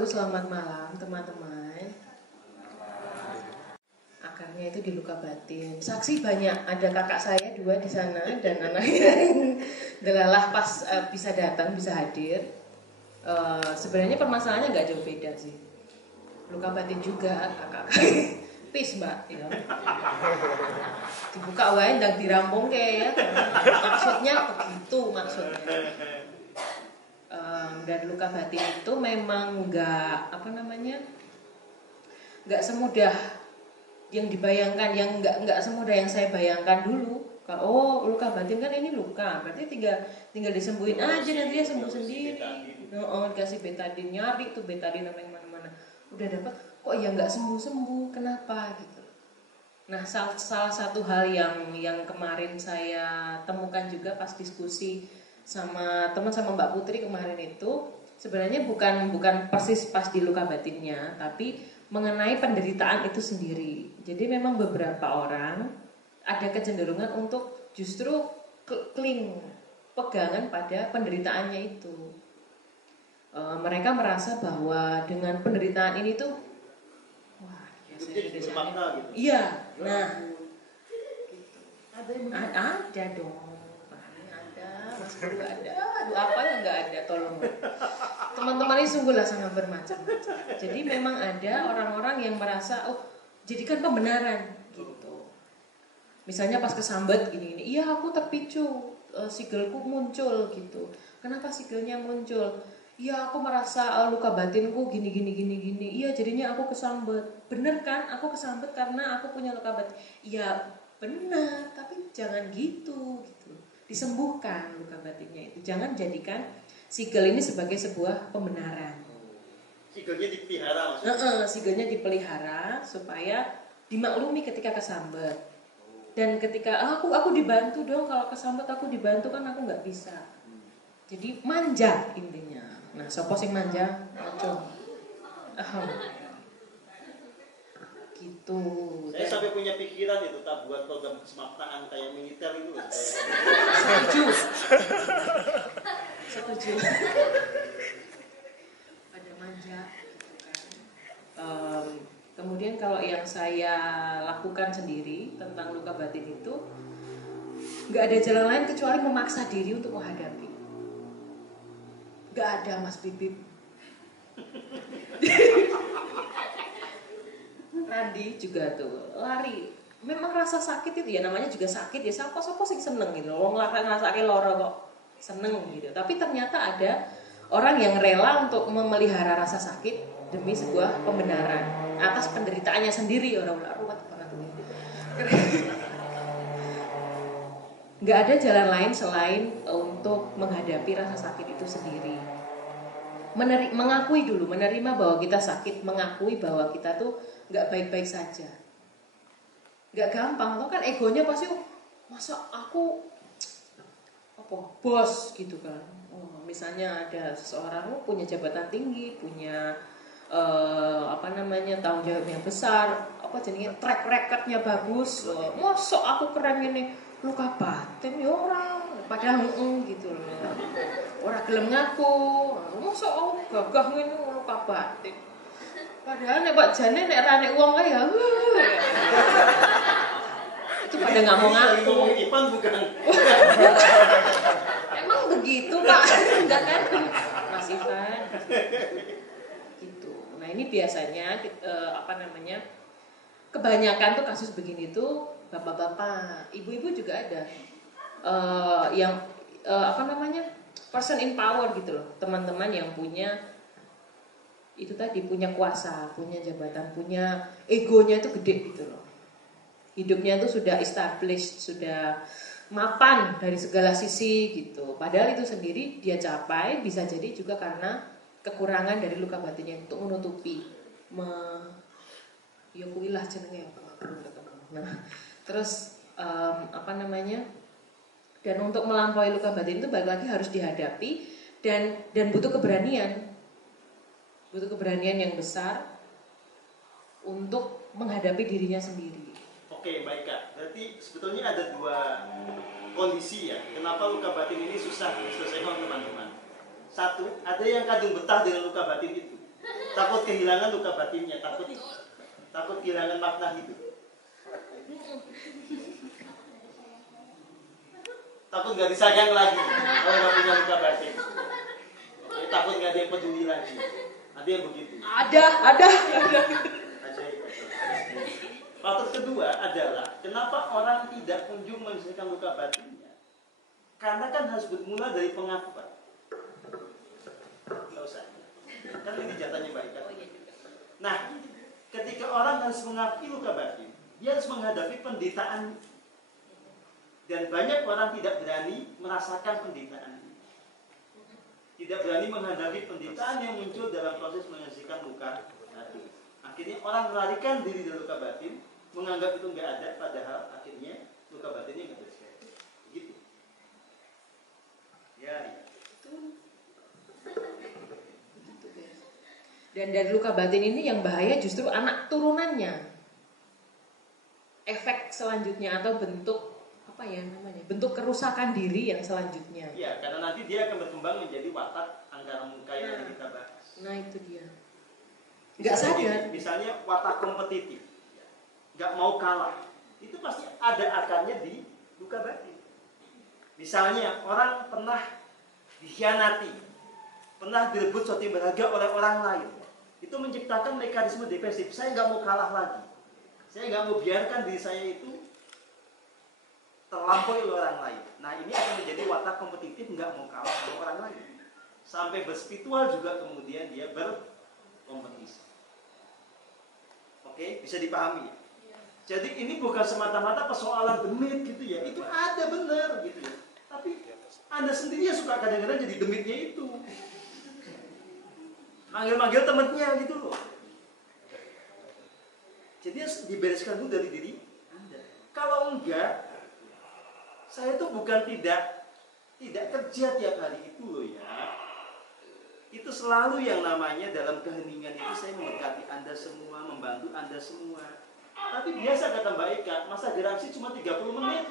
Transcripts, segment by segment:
Halo, selamat malam teman-teman. Akarnya itu di luka batin. Saksi banyak, ada kakak saya 2 di sana dan anaknya delalah pas bisa datang, bisa hadir. Sebenarnya permasalahannya nggak jauh beda sih. Luka batin juga kakak. Peace mbak, ya. Dibuka wae dan dirampung kayak ya. Maksudnya begitu maksudnya. Dan luka batin itu memang nggak semudah yang dibayangkan, yang nggak semudah yang saya bayangkan dulu. Oh, luka batin kan ini luka, berarti tinggal disembuhin aja, nanti dia sembuh sendiri. Dikasih betadin, nyari tuh betadin apa yang mana-mana, udah dapat, kok ya nggak sembuh, kenapa gitu. Nah, salah satu hal yang kemarin saya temukan juga pas diskusi sama teman, sama Mbak Putri kemarin itu, sebenarnya bukan persis pas di luka batinnya, tapi mengenai penderitaan itu sendiri. Jadi memang beberapa orang ada kecenderungan untuk justru pegangan pada penderitaannya itu. Mereka merasa bahwa dengan penderitaan ini tuh, wah, bermakna gitu. Iya, nah, ada dong. Mas Guru ada, apa yang nggak ada, tolong. Teman-teman ini sungguhlah sangat bermacam-macam. Jadi memang ada orang-orang yang merasa, oh, jadikan pembenaran gitu. Misalnya pas kesambet gini, iya aku terpicu, sigelku muncul gitu. Kenapa sigelnya muncul? Iya aku merasa luka batinku gini. Iya jadinya aku kesambet. Bener kan? Aku kesambet karena aku punya luka batin. Iya benar, tapi jangan gitu. Disembuhkan luka batinnya itu. Jangan jadikan sigel ini sebagai sebuah pembenaran. Sigelnya dipelihara maksudnya? Sigelnya dipelihara supaya dimaklumi ketika kesambet. Dan ketika aku dibantu dong, kalau kesambet aku dibantu kan aku nggak bisa. Jadi manja intinya. Nah, sopo sing manja? Macam. Gitu. Saya sampai punya pikiran itu, tak buat program kesemaktaan kayak militer itu. Setuju. Ada manja. Kemudian kalau yang saya lakukan sendiri tentang luka batin itu, nggak ada jalan lain kecuali memaksa diri untuk menghadapi. Nggak ada Mas Bibip. Randi juga tuh lari. Memang rasa sakit itu ya namanya juga sakit ya. Siapa sih seneng gitu. Wong ngrasake lara kok seneng gitu. Tapi ternyata ada orang yang rela untuk memelihara rasa sakit demi sebuah pembenaran atas penderitaannya sendiri. Orang ruwet banget ini. Nggak ada jalan lain selain untuk menghadapi rasa sakit itu sendiri. Mengakui dulu, menerima bahwa kita sakit, mengakui bahwa kita tuh nggak baik-baik saja. Nggak gampang, lo kan egonya pasti, masa aku bos gitu kan. Misalnya ada seseorang punya jabatan tinggi, punya tanggung jawab yang besar, track recordnya bagus. Masa aku keren ini, luka batin ya orang, padahal gitu loh. Orang gelem ngaku, masa aku gagah ngene luka batin. Padahal nek Pak Jane nek ra nek wong kae ya. Itu pada nggak mau ngaku. Ipan bukan. Emang begitu Pak? Enggak kan? Mas Ivan. Gitu. Nah, ini biasanya kebanyakan tuh kasus begini tuh bapak-bapak, ibu-ibu juga ada. Person in power gitu loh. Teman-teman yang punya itu tadi, punya kuasa, punya jabatan, punya egonya itu gede gitu loh. Hidupnya itu sudah established, sudah mapan dari segala sisi gitu. Padahal itu sendiri dia capai bisa jadi juga karena kekurangan dari luka batinnya untuk menutupi. Ya kuilah jenenge. Nah, terus dan untuk melampaui luka batin itu balik lagi harus dihadapi dan butuh keberanian. Butuh keberanian yang besar untuk menghadapi dirinya sendiri. Oke, baik Kak. Berarti sebetulnya ada 2 kondisi ya. Kenapa luka batin ini susah diselesaikan teman-teman? 1, ada yang kadung betah dengan luka batin itu. Takut kehilangan luka batinnya, takut kehilangan makna hidup. Takut gak disayang lagi kalau gak punya luka batin. Oke, takut gak ada yang peduli lagi. Ada yang begitu. Ada. Ajaib. Faktor kedua adalah kenapa orang tidak kunjung menyelesaikan luka batinnya? Karena kan harus bermula dari pengakuan. Nggak usah. Kan ini jatahnya Mbak Ika. Nah, ketika orang harus mengakui luka batin, dia harus menghadapi penderitaan. Dan banyak orang tidak berani merasakan penderitaan. Tidak berani menghadapi penderitaan yang muncul dalam proses menyelesaikan luka batin. Akhirnya orang melarikan diri dari luka batin, menganggap itu nggak ada, padahal akhirnya luka batinnya nggak beres. Begitu. Ya. Dan dari luka batin ini yang bahaya justru anak turunannya. Efek selanjutnya atau bentuk apa ya namanya? Bentuk kerusakan diri yang selanjutnya. Iya, karena nanti dia akan berkembang menjadi watak angkara murka yang kita bahas. Nah, itu dia. Nggak sadar. Misalnya watak kompetitif, nggak mau kalah, itu pasti ada akarnya di luka batin. Misalnya orang pernah dikhianati, pernah direbut sesuatu yang berharga oleh orang lain, itu menciptakan mekanisme depresif. Saya nggak mau kalah lagi, saya nggak mau biarkan diri saya itu terlampaui oleh orang lain. Nah, ini akan menjadi watak kompetitif, nggak mau kalah sama orang lain. Sampai berspiritual juga kemudian dia berkompetisi. Oke, bisa dipahami ya? Jadi ini bukan semata-mata persoalan demit gitu ya. Itu ada benar gitu ya. Tapi Anda sendiri ya suka kadang-kadang jadi demitnya itu. Manggil-manggil temennya gitu loh. Jadi dibereskan dulu dari diri Anda. Kalau enggak, saya tuh bukan tidak kerja tiap hari itu loh ya. Itu selalu yang namanya dalam keheningan itu saya mendekati Anda semua, membantu Anda semua. Tapi biasa kata Mbak Ika, masa geraksi cuma 30 menit.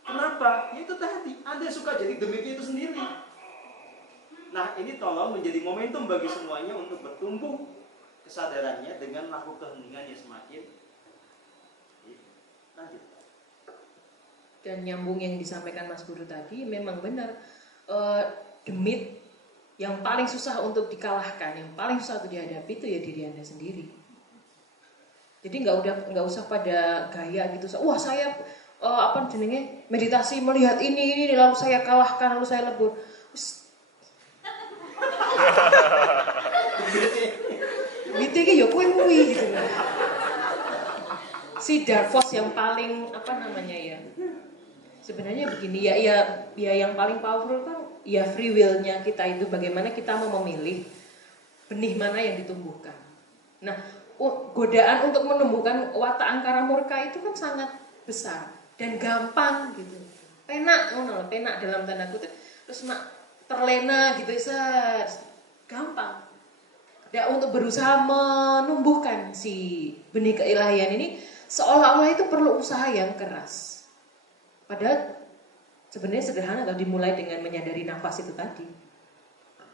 Kenapa? Ya itu tadi, Anda suka jadi demitnya itu sendiri. Nah, ini tolong menjadi momentum bagi semuanya untuk bertumbuh kesadarannya dengan laku keheningan yang semakin lanjut. Dan nyambung yang disampaikan Mas Guru tadi, memang benar. Demit yang paling susah untuk dikalahkan, yang paling susah untuk dihadapi itu ya diri Anda sendiri. Jadi nggak usah pada gaya gitu. Wah saya meditasi melihat ini lalu saya kalahkan, lalu saya lebur. Gitu ya kowe kuwi gitu. Si Darvos yang paling sebenarnya begini ya yang paling powerful kan ya free will-nya kita itu, bagaimana kita mau memilih benih mana yang ditumbuhkan. Nah, godaan untuk menumbuhkan watak angkara murka itu kan sangat besar dan gampang gitu. Penak dalam tanda kutip, terus terlena gitu, gampang. Dan untuk berusaha menumbuhkan si benih keilahian ini seolah-olah itu perlu usaha yang keras. Padahal sebenarnya sederhana kalau dimulai dengan menyadari nafas itu tadi.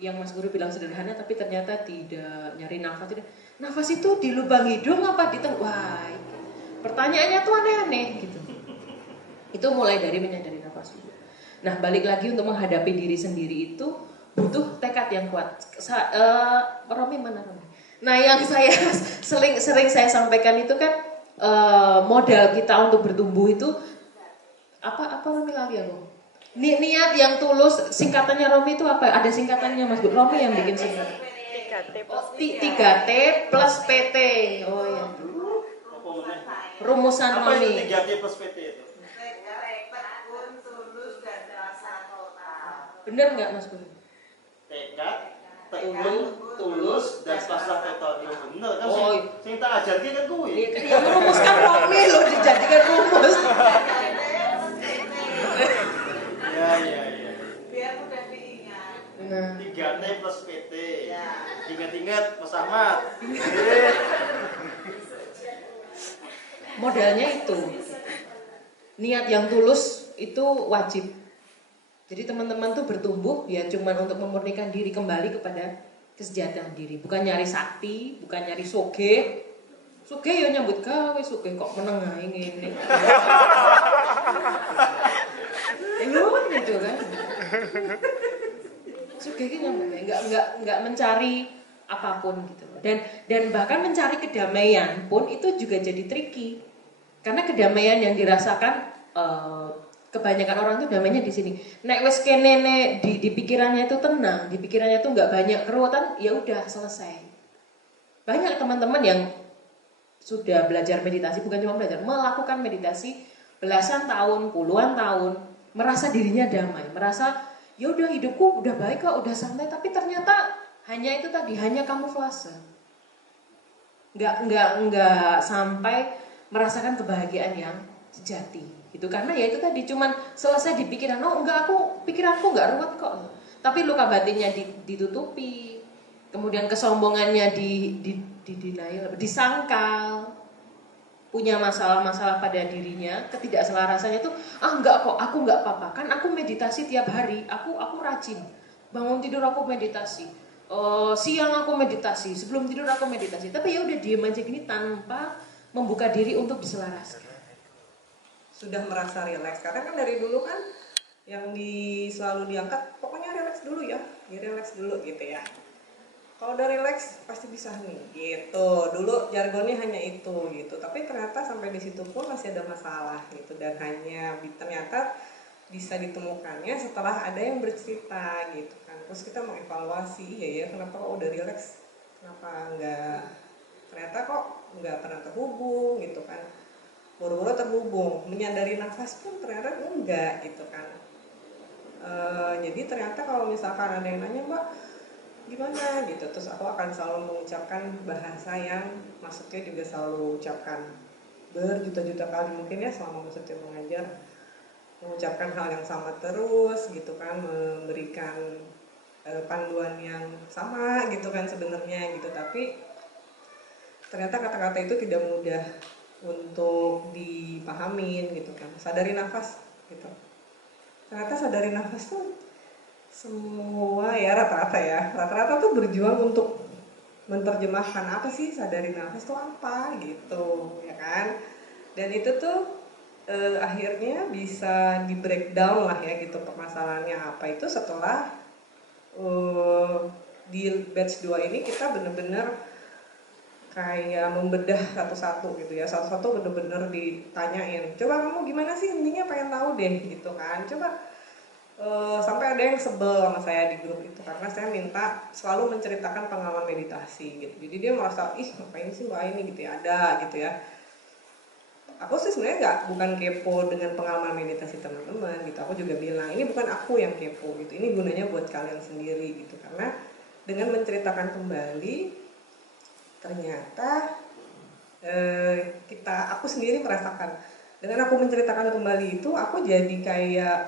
Yang Mas Guru bilang sederhana tapi ternyata tidak. Nyari nafas tidak. Nafas itu di lubang hidung apa di tengah? Wah, pertanyaannya tuh aneh-aneh gitu. Itu mulai dari menyadari nafas dulu. Nah, balik lagi untuk menghadapi diri sendiri itu butuh tekad yang kuat. Romi mana Romi? Nah, yang saya sering saya sampaikan itu kan modal kita untuk bertumbuh itu apa Romi lagi aku? Niat yang tulus, singkatannya Romi itu apa? Ada singkatannya Mas Bu. Romi yang bikin singkatan. 3T plus PT. Oh ya. Rumusan apa Romi. Apa itu 3T plus PT itu? Tekun, tulus, dan rasa total. Bener nggak Mas Bu? Tekad, tekun, tulus, dan pasrah total. Bener kan? Oh, sing tak ajarke kan kuwi. Yang rumuskan Romi loh, dijadikan rumus. Ya. Biar mudah diingat. Nah, 3T plus PT. Ya. Ingat-ingat Mas Ahmad. modalnya itu niat yang tulus itu wajib. Jadi teman-teman tuh bertumbuh ya cuman untuk memurnikan diri kembali kepada kesejahteraan diri, bukan nyari sakti, bukan nyari soge. Soge ya nyambut gawe, soge kok menengah ini. Gitu kan. Soge ini nyambut nggak mencari apapun gitu. Dan bahkan mencari kedamaian pun itu juga jadi tricky. Karena kedamaian yang dirasakan kebanyakan orang tuh damainya di sini. Nek wes kene di pikirannya itu tenang, di pikirannya itu nggak banyak keruwetan, ya udah selesai. Banyak teman-teman yang sudah belajar meditasi, bukan cuma belajar, melakukan meditasi belasan tahun, puluhan tahun, merasa dirinya damai, merasa ya udah hidupku udah baik kok, udah santai, tapi ternyata hanya itu tadi, hanya kamuflase. Nggak sampai merasakan kebahagiaan yang sejati. Itu karena ya itu tadi cuman selesai di pikiran, oh enggak, pikiranku enggak ruwet kok. Tapi luka batinnya ditutupi, kemudian kesombongannya denial, disangkal, punya masalah-masalah pada dirinya, ketidakselarasannya tuh enggak kok, aku enggak apa-apa, kan aku meditasi tiap hari, aku rajin, bangun tidur aku meditasi, siang aku meditasi, sebelum tidur aku meditasi, tapi ya udah diem aja gini tanpa membuka diri untuk diselaraskan. Sudah merasa rileks, karena kan dari dulu kan yang selalu diangkat pokoknya rileks dulu ya, rileks dulu gitu ya. Kalau udah rileks pasti bisa nih gitu. Dulu jargonnya hanya itu gitu, tapi ternyata sampai di situ pun masih ada masalah gitu, dan ternyata bisa ditemukannya setelah ada yang bercerita gitu kan. Terus kita mengevaluasi, ya kenapa kok udah rileks, kenapa enggak, ternyata kok enggak pernah terhubung gitu kan. Buru-buru terhubung, menyadari nafas pun ternyata enggak gitu kan. Jadi ternyata kalau misalkan ada yang nanya, Mbak gimana gitu, terus aku akan selalu mengucapkan bahasa yang maksudnya juga selalu ucapkan berjuta-juta kali mungkin ya selama maksudnya mengajar, mengucapkan hal yang sama terus gitu kan, memberikan panduan yang sama gitu kan sebenarnya gitu, tapi ternyata kata-kata itu tidak mudah untuk dipahamin gitu kan. Sadari nafas gitu, ternyata sadari nafas tuh semua ya rata-rata tuh berjuang untuk menerjemahkan apa sih sadari nafas tuh apa gitu ya kan. Dan itu tuh akhirnya bisa di breakdown lah ya gitu permasalahannya apa itu setelah di batch 2 ini kita bener-bener kayak membedah satu-satu gitu ya, satu-satu bener-bener ditanyain, coba kamu gimana sih, intinya pengen tahu deh gitu kan, coba sampai ada yang sebel sama saya di grup itu karena saya minta selalu menceritakan pengalaman meditasi gitu, jadi dia merasa ngapain sih Mbak ini gitu ya, ada gitu ya. Aku sih sebenarnya bukan kepo dengan pengalaman meditasi teman-teman gitu, aku juga bilang ini bukan aku yang kepo gitu, ini gunanya buat kalian sendiri gitu, karena dengan menceritakan kembali ternyata aku sendiri merasakan dengan aku menceritakan kembali itu aku jadi kayak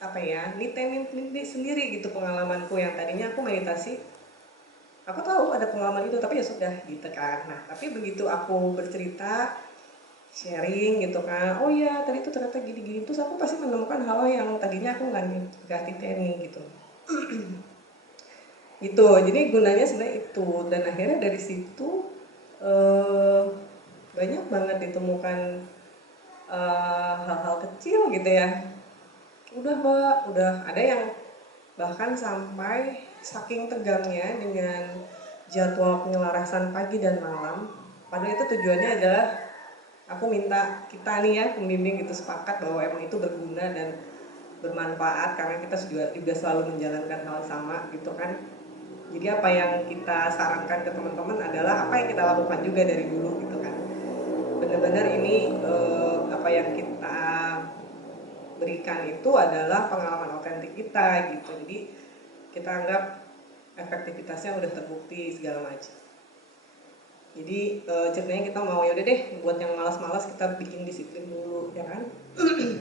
apa ya, nitemin sendiri gitu pengalamanku yang tadinya aku meditasi, aku tahu ada pengalaman itu tapi ya sudah gitu kan. Nah tapi begitu aku bercerita sharing gitu kan, oh ya tadi itu ternyata gini-gini, terus aku pasti menemukan hal yang tadinya aku nggak titemin gitu. Gitu, jadi gunanya sebenarnya itu, dan akhirnya dari situ banyak banget ditemukan hal-hal kecil gitu ya. Udah Mbak, udah ada yang bahkan sampai saking tegangnya dengan jadwal penyelarasan pagi dan malam, padahal itu tujuannya adalah aku minta kita nih ya pembimbing gitu sepakat bahwa emang itu berguna dan bermanfaat karena kita juga selalu menjalankan hal sama gitu kan. Jadi apa yang kita sarankan ke teman-teman adalah apa yang kita lakukan juga dari dulu gitu kan. Benar-benar ini apa yang kita berikan itu adalah pengalaman otentik kita gitu. Jadi kita anggap efektivitasnya udah terbukti segala macam. Jadi ceritanya kita mau yaudah deh buat yang malas-malas kita bikin disiplin dulu ya kan.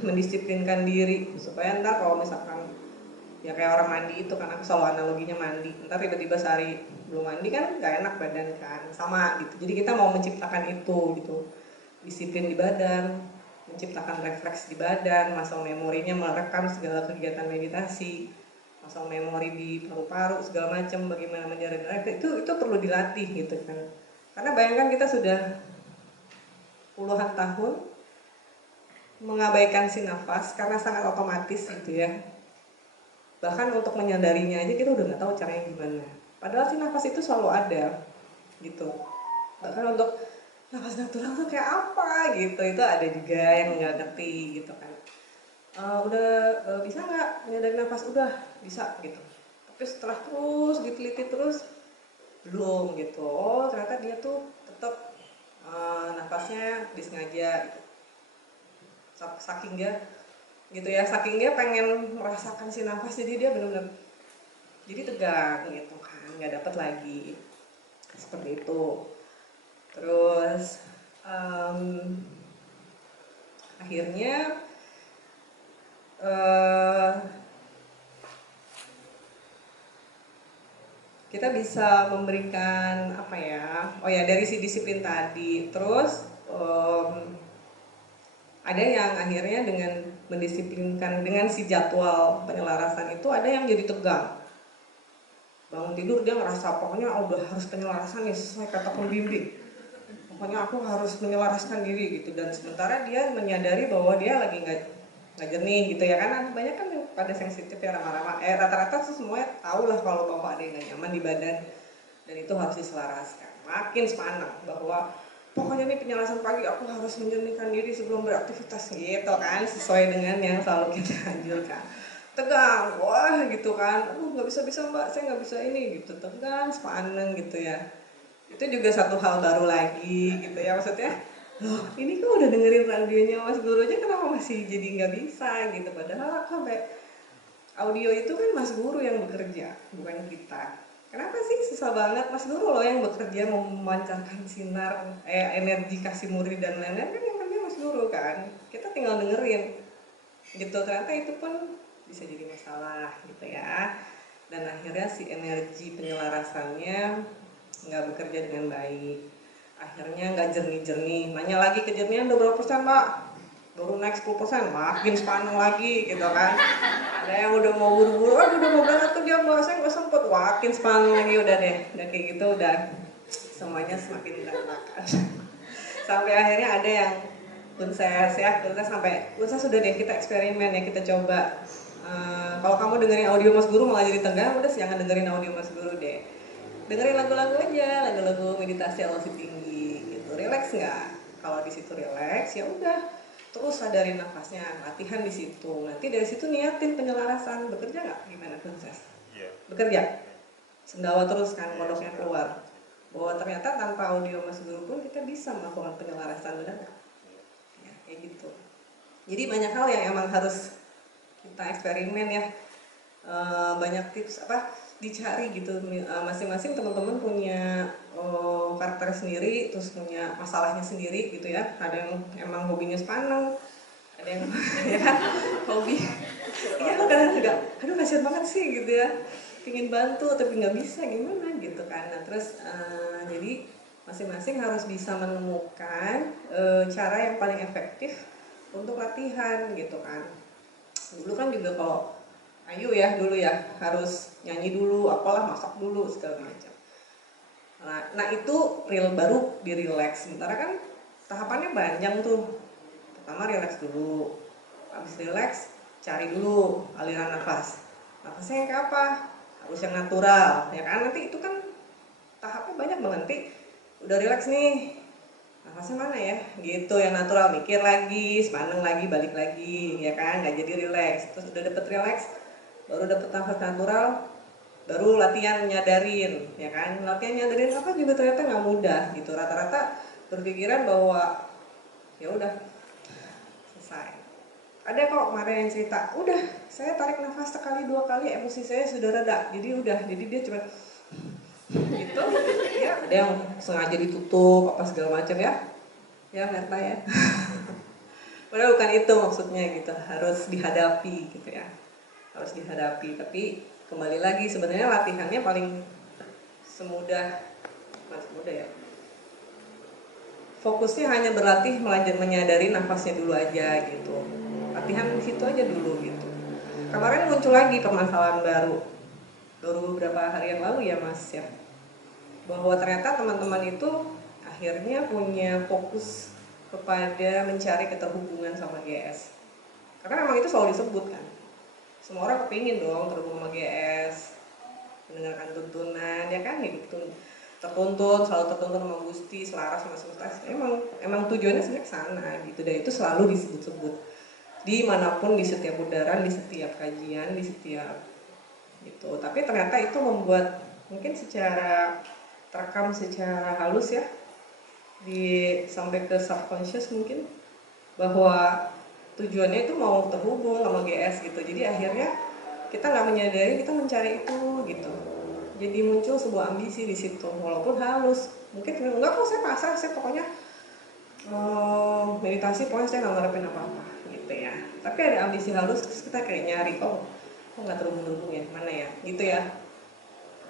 Mendisiplinkan diri supaya ntar kalau misalkan ya kayak orang mandi itu kan, aku selalu analoginya mandi, ntar tiba-tiba sehari belum mandi kan gak enak badan kan, sama gitu. Jadi kita mau menciptakan itu gitu, disiplin di badan, menciptakan refleks di badan, muscle memorinya merekam segala kegiatan meditasi, muscle memori di paru-paru segala macam, bagaimana menjaga refleks itu perlu dilatih gitu kan. Karena bayangkan kita sudah puluhan tahun mengabaikan si nafas karena sangat otomatis gitu ya. Bahkan untuk menyadarinya aja kita udah nggak tahu caranya gimana. Padahal si nafas itu selalu ada gitu. Bahkan untuk nafas natural tuh kayak apa gitu, itu ada juga yang nggak ngerti gitu kan. Bisa nggak menyadari nafas? Udah bisa gitu. Tapi setelah terus diteliti terus belum gitu. Oh ternyata dia tuh tetap nafasnya disengaja gitu. Saking dia gitu ya, saking dia pengen merasakan si nafas, jadi dia benar-benar jadi tegang gitu kan, nggak dapat lagi seperti itu. Terus akhirnya kita bisa memberikan apa ya, oh ya dari si disiplin tadi. Terus ada yang akhirnya dengan mendisiplinkan dengan si jadwal penyelarasan itu, ada yang jadi tegang. Bangun tidur dia ngerasa pokoknya udah harus penyelarasan nih sesuai kata pembimbing. Pokoknya aku harus menyelaraskan diri gitu, dan sementara dia menyadari bahwa dia lagi nggak jernih gitu ya, karena banyak kan yang pada sensitif ya lama-lama. Rata-rata tuh semuanya tahu lah kalau bahwa ada yang nggak nyaman di badan dan itu harus diselaraskan. Makin sepanang bahwa pokoknya nih penyelarasan pagi aku harus menjernihkan diri sebelum beraktivitas gitu kan, sesuai dengan yang selalu kita anjurkan. Tegang, wah gitu kan, nggak bisa mbak, saya nggak bisa ini gitu, tegang, sepaneng gitu ya. Itu juga satu hal baru lagi gitu ya, maksudnya loh ini kok udah dengerin radionya Mas Guru aja kenapa masih jadi nggak bisa gitu, padahal aku sampai audio itu kan Mas Guru yang bekerja, bukan kita. Kenapa sih susah banget, Mas Guru loh yang bekerja memancarkan sinar energi kasih murid dan lain-lain, kan yang kerja Mas Guru kan, kita tinggal dengerin gitu. Ternyata itu pun bisa jadi masalah gitu ya, dan akhirnya si energi penyelarasannya nggak bekerja dengan baik, akhirnya nggak jernih-jernih. Nanya lagi kejernihan udah berapa persen mbak, baru naik 10%, makin sepaneng lagi gitu kan. Ada yang udah mau buru-buru, udah mau berangkat kerja mbak, saya nggak sempet, makin sepaneng lagi. Udah deh, udah kayak gitu, udah semuanya semakin berantakan. Sampai akhirnya ada yang Kunses ya, Kunses sampai Kunses sudah deh kita eksperimen ya, kita coba. Kalau kamu dengerin audio Mas Guru malah jadi tegang, udah jangan dengerin audio Mas Guru deh. Dengerin lagu-lagu aja, lagu-lagu meditasi emosi tinggi gitu. Relax nggak? Kalau di situ relax ya udah, terus sadarin nafasnya, latihan di situ. Nanti dari situ niatin penyelarasan. Bekerja nggak? Gimana Kunses? Bekerja? Sendawa terus kan, kodoknya keluar. Bahwa ternyata tanpa audio Mas Guru pun kita bisa melakukan penyelarasan, benar nggak? Ya, kayak gitu. Jadi banyak hal yang emang harus kita eksperimen ya. Banyak tips dicari gitu, masing-masing teman-teman punya karakter sendiri, terus punya masalahnya sendiri gitu ya. Ada yang emang hobinya sepaneng, ada yang ya kan hobi iya kadang juga aduh kasihan banget sih gitu ya, pingin bantu tapi nggak bisa gimana gitu kan. Nah terus jadi masing-masing harus bisa menemukan cara yang paling efektif untuk latihan gitu kan. Dulu kan juga kalau Ayu ya dulu ya harus nyanyi dulu, apalah masak dulu segala macam. Nah itu real baru di relax. Sementara kan tahapannya panjang tuh. Pertama relax dulu, habis relax cari dulu aliran nafas. Nafasnya yang kayak apa? Harus yang natural, ya kan? Nanti itu kan tahapnya banyak banget. Nanti udah relax nih, nafasnya mana ya? Gitu yang natural, mikir lagi, sepaneng lagi, balik lagi, ya kan? Nggak jadi relax. Terus udah dapet relax, baru dapet nafas natural, baru latihan nyadarin, ya kan? Latihan nyadarin apa juga ternyata nggak mudah gitu. Rata-rata berpikiran bahwa ya udah selesai. Ada kok kemarin yang cerita, udah saya tarik nafas sekali dua kali emosi saya sudah reda, jadi udah, jadi dia cuma gitu ya. Ada yang sengaja ditutup apa segala macam ya ngerti ya. Padahal bukan itu maksudnya gitu, harus dihadapi gitu ya, harus dihadapi. Tapi kembali lagi sebenarnya latihannya paling semudah ya, fokusnya hanya berlatih menyadari nafasnya dulu aja gitu. Latihan di situ aja dulu gitu. Kemarin muncul lagi permasalahan baru beberapa hari yang lalu ya Mas ya, bahwa ternyata teman-teman itu akhirnya punya fokus kepada mencari keterhubungan sama GS. Karena memang itu selalu disebut kan, semua orang kepingin dong terhubung sama GS, mendengarkan tuntunan ya kan, hidup tertuntun, selalu tertuntun sama Gusti, selaras sama semesta. Emang tujuannya sebenarnya ke sana gitu, dan itu selalu disebut-sebut dimanapun, di setiap udaran, di setiap kajian, di setiap gitu. Tapi ternyata itu membuat mungkin secara terekam secara halus ya, sampai ke subconscious mungkin, bahwa tujuannya itu mau terhubung sama GS gitu. Jadi akhirnya kita nggak menyadari kita mencari itu gitu. Jadi muncul sebuah ambisi di situ, walaupun halus. Mungkin enggak kok, saya pasrah, saya pokoknya meditasi, pokoknya saya nggak ngarepin apa-apa gitu ya. Tapi ada ambisi halus, terus kita kayak nyari, kok nggak terhubung ya, mana ya gitu ya.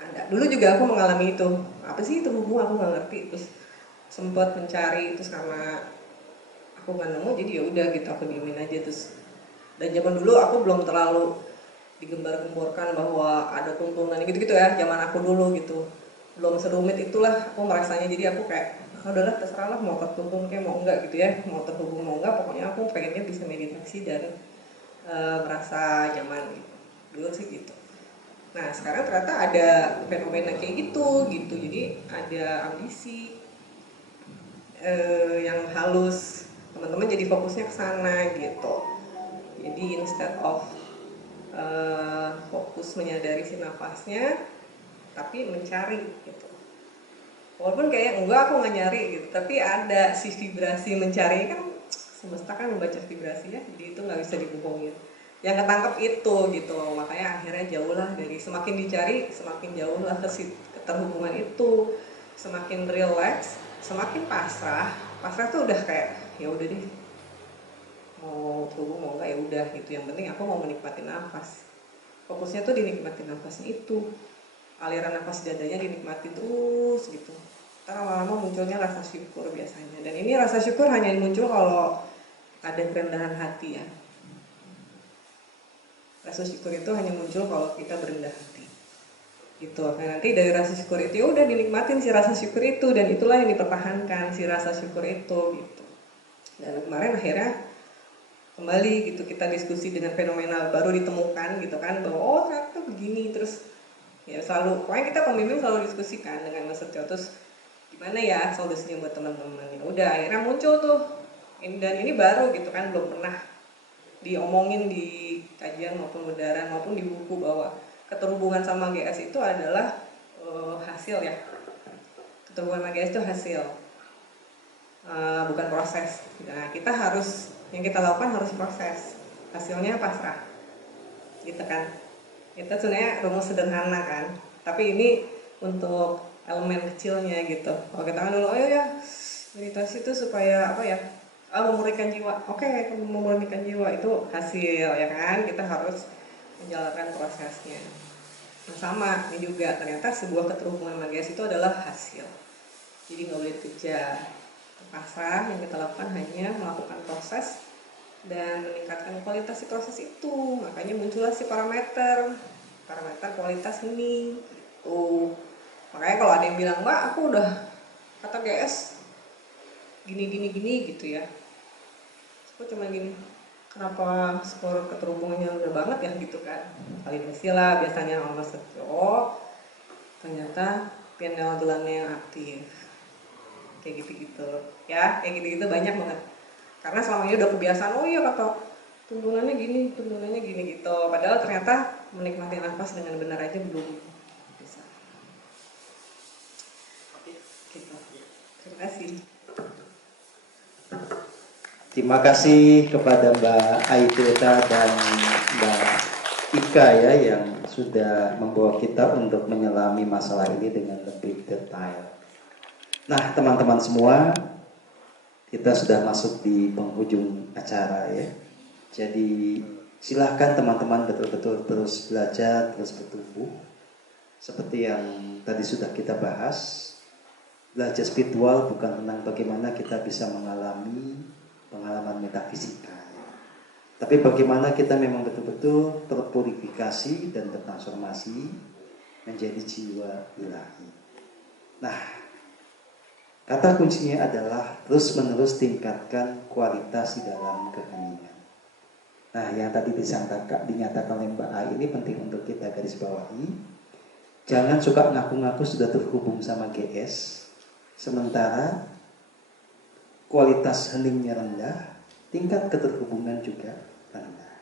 Ada. Dulu juga aku mengalami itu, apa sih terhubung, aku nggak ngerti. Terus sempat mencari, terus karena aku nggak nemu, jadi ya udah gitu, aku diemin aja. Terus dan zaman dulu aku belum terlalu digembar-gemborkan bahwa ada tuntunan gitu-gitu ya, zaman aku dulu gitu, belum serumit itulah aku merasanya. Jadi aku kayak udahlah terserah lah, mau tertuntun kayak mau enggak gitu ya, mau terhubung mau enggak, pokoknya aku pengennya bisa meditasi dan merasa nyaman gitu. Dulu sih gitu. Nah sekarang ternyata ada fenomena kayak gitu. Jadi ada ambisi yang halus, teman-teman jadi fokusnya ke sana gitu. Jadi instead of fokus menyadari si nafasnya, tapi mencari gitu. Walaupun kayak enggak, aku nggak nyari gitu, tapi ada si vibrasi mencari kan, semesta kan membaca vibrasi ya, jadi itu nggak bisa dibohongin. Yang ketangkep itu gitu, makanya akhirnya jauh lah dari, semakin dicari semakin jauh lah ke keterhubungan itu, semakin relax, semakin pasrah. Pasrah tuh udah kayak ya udah deh, mau terhubung mau enggak ya udah gitu, yang penting aku mau menikmati nafas. Fokusnya tuh dinikmati nafasnya itu, aliran nafas dadanya dinikmati terus gitu. Ntar lama-lama munculnya rasa syukur biasanya, dan ini rasa syukur hanya muncul kalau ada kerendahan hati ya. Rasa syukur itu hanya muncul kalau kita berendah hati gitu. Nah nanti dari rasa syukur itu ya udah dinikmatin si rasa syukur itu, dan itulah yang dipertahankan si rasa syukur itu gitu. Dan kemarin akhirnya kembali gitu, kita diskusi dengan fenomena baru ditemukan gitu kan, bahwa oh ternyata begini. Terus ya selalu, pokoknya kita pembimbing selalu diskusikan dengan Mas Setio, terus gimana ya solusinya buat teman-teman. Ya udah akhirnya muncul tuh ini, dan ini baru gitu kan, belum pernah diomongin di kajian maupun udaran maupun di buku, bahwa keterhubungan sama GS itu adalah hasil ya. Keterhubungan sama GS itu hasil, bukan proses. Nah kita harus, yang kita lakukan harus proses, hasilnya pasrah gitu kan. Itu sebenarnya rumus sederhana kan, tapi ini untuk elemen kecilnya gitu. Kalau kita kan dulu, oh ya meditasi itu supaya apa ya, memurnikan jiwa. Oke, memurnikan jiwa itu hasil ya kan, kita harus menjalankan prosesnya. Nah sama ini juga, ternyata sebuah keterhubungan magis itu adalah hasil, jadi nggak boleh dikejar. Pasrah, yang kita lakukan hanya melakukan proses dan meningkatkan kualitas si proses itu. Makanya muncullah si parameter kualitas ini tuh. Makanya kalau ada yang bilang, Mbak aku udah kata GS gini gitu ya, aku cuma gini, kenapa skor keterhubungannya udah banget ya gitu kan. Validasi lah biasanya sama Mas Setio, ternyata pineal glandnya yang aktif, kayak gitu ya, kayak gitu banyak banget. Karena selama ini udah kebiasaan, oh iya kata tuntunannya gini gitu. Padahal ternyata menikmati nafas dengan benar aja belum bisa. Gitu. Terima kasih. Terima kasih kepada Mbak Aiteta dan Mbak Ika ya, yang sudah membawa kita untuk menyelami masalah ini dengan lebih detail. Nah teman-teman semua, kita sudah masuk di penghujung acara ya. Jadi silahkan teman-teman betul-betul terus belajar, terus bertumbuh. Seperti yang tadi sudah kita bahas, Belajar spiritual bukan tentang bagaimana kita bisa mengalami pengalaman metafisika, tapi bagaimana kita memang betul-betul terpurifikasi dan tertransformasi menjadi jiwa ilahi. Nah, kata kuncinya adalah terus-menerus tingkatkan kualitas di dalam keheningan. Nah, yang tadi dinyatakan oleh Mbak A ini penting untuk kita garis bawahi. Jangan suka ngaku-ngaku sudah terhubung sama GS, sementara kualitas heningnya rendah, tingkat keterhubungan juga rendah.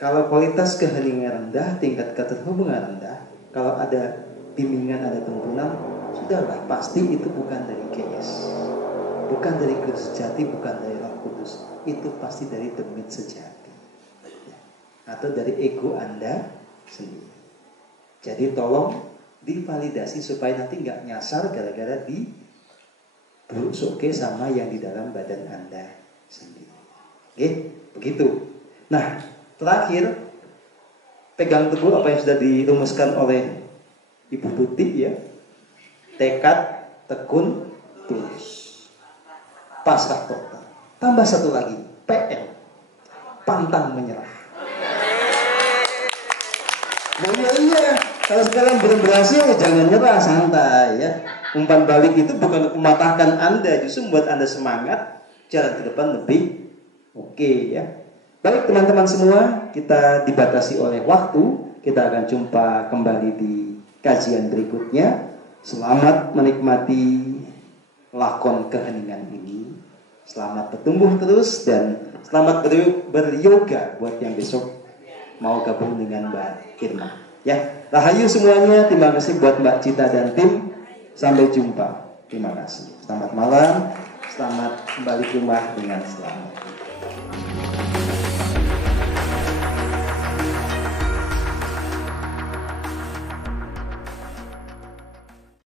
Kalau kualitas keheningan rendah, tingkat keterhubungan rendah, kalau ada bimbingan, ada tuntunan, sudahlah, pasti itu bukan dari GS, bukan dari Guru sejati, bukan dari Roh Kudus, itu pasti dari demit sejati, atau dari ego Anda sendiri. Jadi tolong divalidasi supaya nanti nggak nyasar gara-gara di berusuke sama yang di dalam badan Anda sendiri. Oke, begitu. Nah, terakhir, pegang teguh apa yang sudah dirumuskan oleh Ibu Tuti ya. Tekad, tekun, tulus. Pasrah total. Tambah satu lagi, PL. Pantang menyerah. Nah, iya. Kalau sekarang belum berhasil, jangan nyerah, santai ya. Umpan balik itu bukan mematahkan Anda, justru membuat Anda semangat, jalan ke depan lebih oke ya. Baik teman-teman semua, kita dibatasi oleh waktu. Kita akan jumpa kembali di kajian berikutnya. Selamat menikmati lakon keheningan ini. Selamat bertumbuh terus dan selamat beryoga buat yang besok mau gabung dengan Mbak Irma. Ya, rahayu semuanya. Terima kasih buat Mbak Cita dan tim. Sampai jumpa. Terima kasih. Selamat malam. Selamat kembali ke rumah dengan selamat.